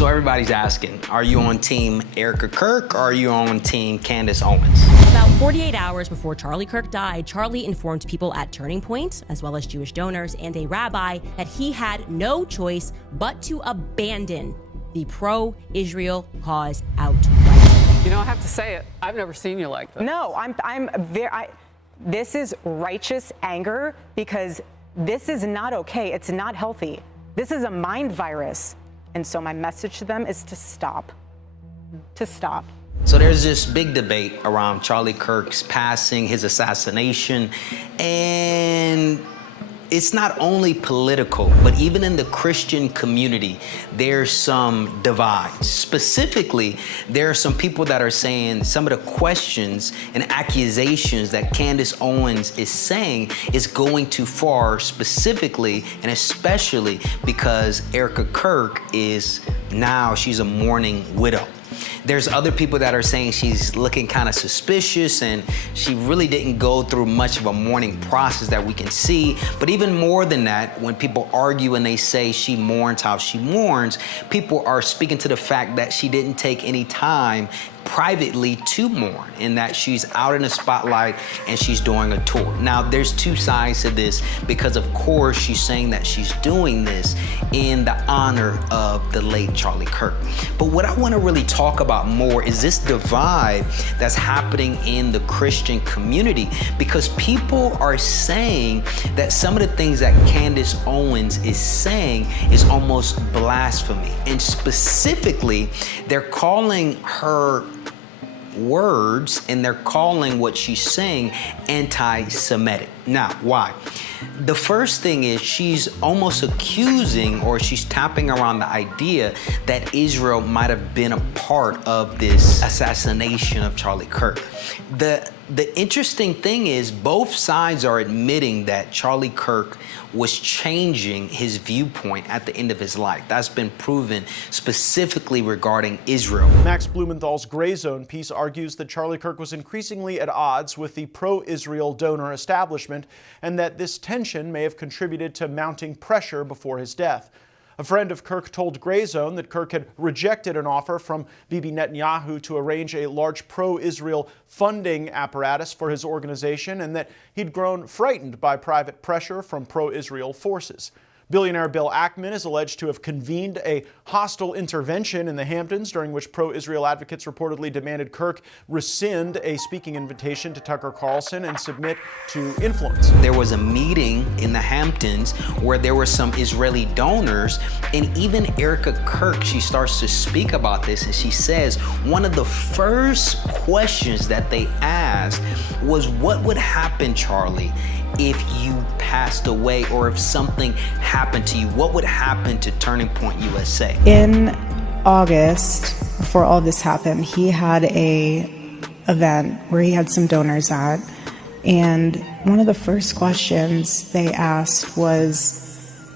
So everybody's asking, are you on team Erika Kirk or are you on team Candace Owens? About 48 hours before Charlie Kirk died, Charlie informed people at Turning Point, as well as Jewish donors and a rabbi, that he had no choice but to abandon the pro-Israel cause outright. You know, I have to say it, I've never seen you like this. No, this is righteous anger because this is not okay. It's not healthy. This is a mind virus. And so my message to them is to stop. To stop. So there's this big debate around Charlie Kirk's passing, his assassination, and it's not only political, but even in the Christian community, there's some divides. Specifically, there are some people that are saying some of the questions and accusations that Candace Owens is saying is going too far, specifically and especially because Erika Kirk she's a mourning widow. There's other people that are saying she's looking kind of suspicious and she really didn't go through much of a mourning process that we can see. But even more than that, when people argue and they say she mourns how she mourns, people are speaking to the fact that she didn't take any time privately to mourn, in that she's out in the spotlight and she's doing a tour. Now, there's two sides to this because, of course, she's saying that she's doing this in the honor of the late Charlie Kirk. But what I want to really talk about more is this divide that's happening in the Christian community, because people are saying that some of the things that Candace Owens is saying is almost blasphemy. And specifically, they're calling her words and they're calling what she's saying anti-Semitic. Now, why? The first thing is she's almost accusing, or she's tapping around the idea that Israel might have been a part of this assassination of Charlie Kirk. The interesting thing is both sides are admitting that Charlie Kirk was changing his viewpoint at the end of his life. That's been proven specifically regarding Israel. Max Blumenthal's Gray Zone piece argues that Charlie Kirk was increasingly at odds with the pro-Israel donor establishment and that this tension may have contributed to mounting pressure before his death. A friend of Kirk told Gray Zone that Kirk had rejected an offer from Bibi Netanyahu to arrange a large pro-Israel funding apparatus for his organization, and that he'd grown frightened by private pressure from pro-Israel forces. Billionaire Bill Ackman is alleged to have convened a hostile intervention in the Hamptons, during which pro-Israel advocates reportedly demanded Kirk rescind a speaking invitation to Tucker Carlson and submit to influence. There was a meeting in the Hamptons where there were some Israeli donors, and even Erika Kirk, she starts to speak about this, and she says one of the first questions that they asked was, what would happen, Charlie, if you passed away, or if something happened to you? What would happen to Turning Point USA? In August, before all this happened, he had a event where he had some donors at, and one of the first questions they asked was,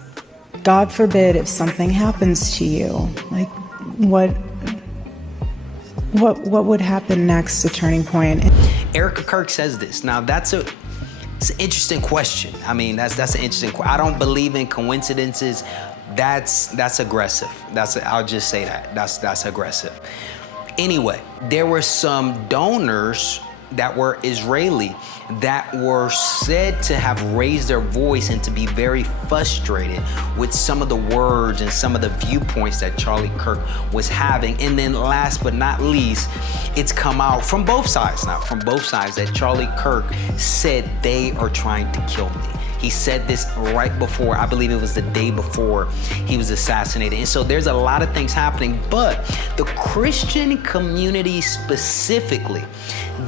God forbid if something happens to you, like what would happen next to Turning Point? Erika Kirk says this. Now it's an interesting question. I mean, that's an interesting question. I don't believe in coincidences. That's aggressive. I'll just say that. That's aggressive. Anyway, there were some donors that were Israeli that were said to have raised their voice and to be very frustrated with some of the words and some of the viewpoints that Charlie Kirk was having. And then last but not least, it's come out from both sides that Charlie Kirk said they are trying to kill me. He said this right before, I believe it was the day before he was assassinated. And so there's a lot of things happening, but the Christian community specifically,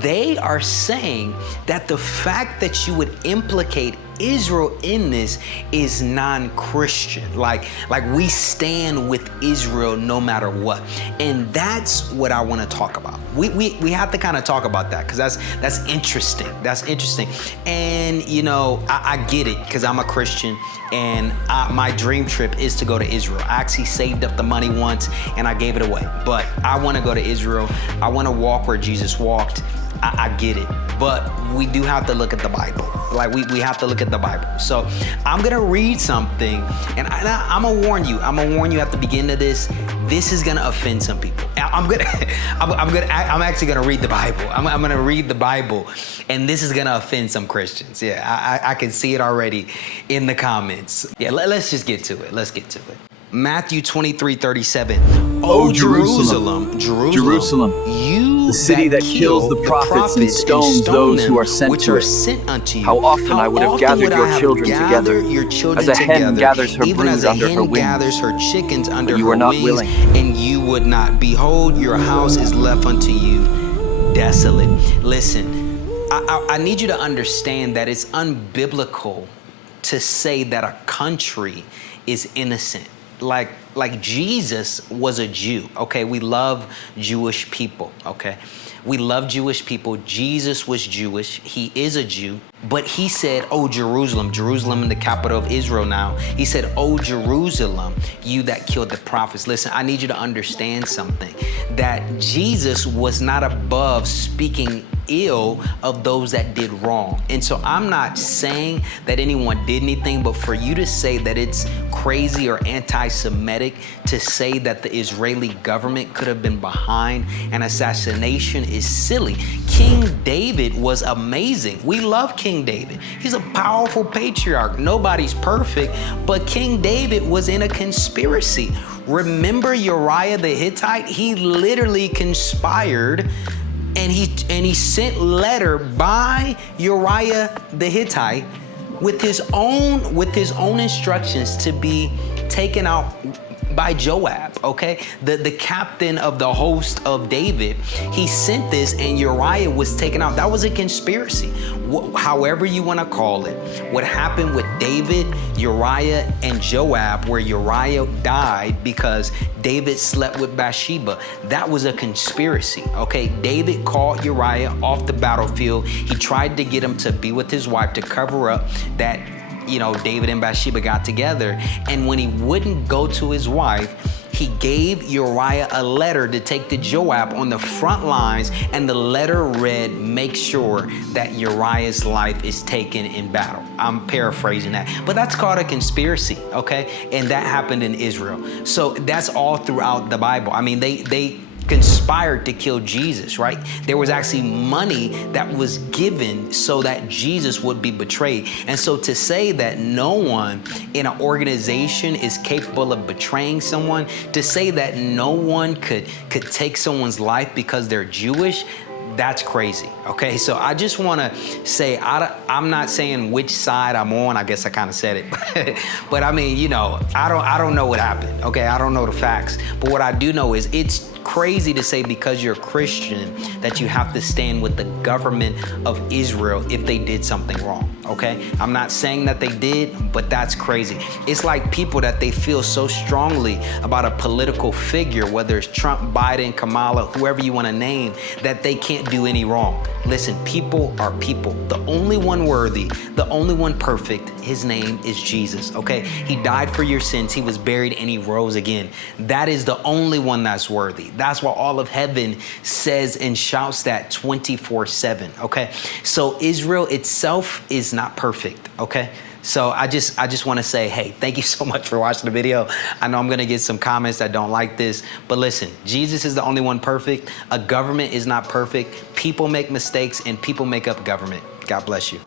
they are saying that the fact that you would implicate Israel in this is non-Christian. Like we stand with Israel no matter what. And that's what I want to talk about. We have to kind of talk about that, because that's interesting. That's interesting. And you know, I get it, because I'm a Christian and my dream trip is to go to Israel. I actually saved up the money once and I gave it away. But I want to go to Israel. I want to walk where Jesus walked. I get it. but we do have to look at the Bible. Like we have to look at the Bible. So I'm gonna read something, and I'm gonna warn you. I'm gonna warn you at the beginning of this. This is gonna offend some people. I'm actually gonna read the Bible. I'm gonna read the Bible, and this is gonna offend some Christians. Yeah, I can see it already in the comments. Yeah, let's just get to it. Let's get to it. Matthew 23:37. O Jerusalem, Jerusalem, you the city that kills the prophets and stones those who are sent which to are it. sent unto you. How often I would have gathered your children together, as a hen gathers her even as brood a under hen her wings. gathers her chickens under But you her were not wings, willing. and you would not. Behold, your house is left unto you desolate. Listen, I need you to understand that it's unbiblical to say that a country is innocent. Like Jesus was a Jew, okay? We love Jewish people, okay? We love Jewish people. Jesus was Jewish. He is a Jew. But he said, oh, Jerusalem, Jerusalem in the capital of Israel now. He said, oh, Jerusalem, you that killed the prophets. Listen, I need you to understand something, that Jesus was not above speaking ill of those that did wrong. And so I'm not saying that anyone did anything, but for you to say that it's crazy or anti-Semitic to say that the Israeli government could have been behind an assassination is silly. King David was amazing. We love King David. He's a powerful patriarch. Nobody's perfect, but King David was in a conspiracy. Remember Uriah the Hittite? He literally conspired, and he sent letter by Uriah the Hittite with his own instructions to be taken out by Joab, okay? The captain of the host of David. He sent this, and Uriah was taken out. That was a conspiracy. However you want to call it. What happened with David, Uriah, and Joab, where Uriah died because David slept with Bathsheba, that was a conspiracy, okay? David called Uriah off the battlefield. He tried to get him to be with his wife to cover up that, you know, David and Bathsheba got together. And when he wouldn't go to his wife, he gave Uriah a letter to take to Joab on the front lines, and the letter read, make sure that Uriah's life is taken in battle. I'm paraphrasing that, but that's called a conspiracy, okay? And that happened in Israel. So that's all throughout the Bible. I mean, they conspired to kill Jesus, right? There was actually money that was given so that Jesus would be betrayed. And so to say that no one in an organization is capable of betraying someone, to say that no one could take someone's life because they're Jewish, that's crazy, okay? So I just want to say, I'm not saying which side I'm on. I guess I kind of said it, but I mean, you know, I don't know what happened, okay? I don't know the facts, but what I do know is it's crazy to say because you're a Christian that you have to stand with the government of Israel if they did something wrong, okay? I'm not saying that they did, but that's crazy. It's like people that they feel so strongly about a political figure, whether it's Trump, Biden, Kamala, whoever you want to name, that they can't do any wrong. Listen, people are people. The only one worthy, the only one perfect, his name is Jesus, okay? He died for your sins, he was buried, and he rose again. That is the only one that's worthy. That's why all of heaven says and shouts that 24/7, okay? So Israel itself is not perfect, okay? So I just want to say, hey, thank you so much for watching the video. I know I'm going to get some comments that don't like this, but listen, Jesus is the only one perfect. A government is not perfect. People make mistakes, and people make up government. God bless you.